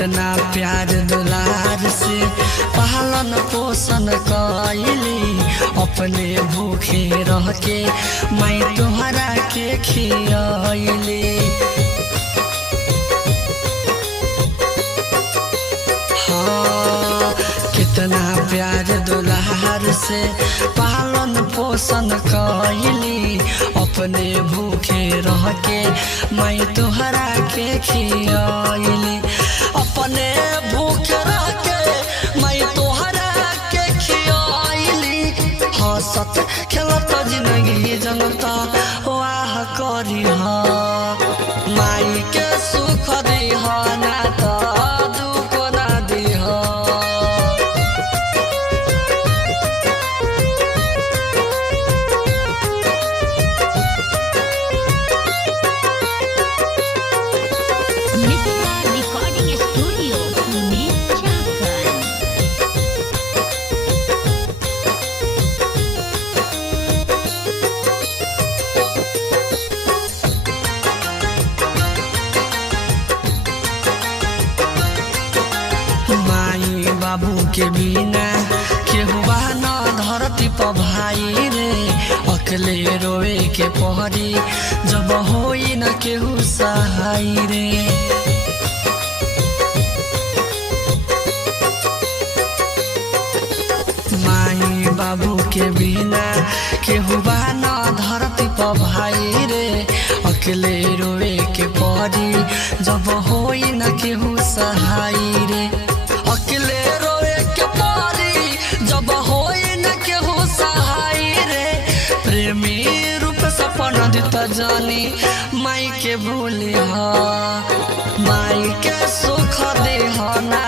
कितना प्यार दुलार से पालन पोषण कैली, अपने भूखे रह के मैं तोहरा के खियली। हाँ, कितना प्यार दुलार से पालन पोषण कैली, अपने भूखे रह के मैं तोहरा के खियली। अपने भूखे रह के मैं तोहरा के खियली, हंसत खेलत जिंदगी जनता वाह करी माई के सुख दीह ना तो दुख ना दीह। Recording studio Pune Jharkhand. माई बाबू के बिना केहुआ न धरती पर भाई रे, अकेले रोए के पहरी जब होई न केहू सहाय रे। माई बाबू के बिना केहुआ न धरती पर भाई रे, अकेले रोए के पहरी जब होई न केहू सहाय रे। अकेले रोए के परी जब होई न केहू सहाय रे, प्रेमी रूप सपना दिता जानी माई के भूली माई के सुख देह ना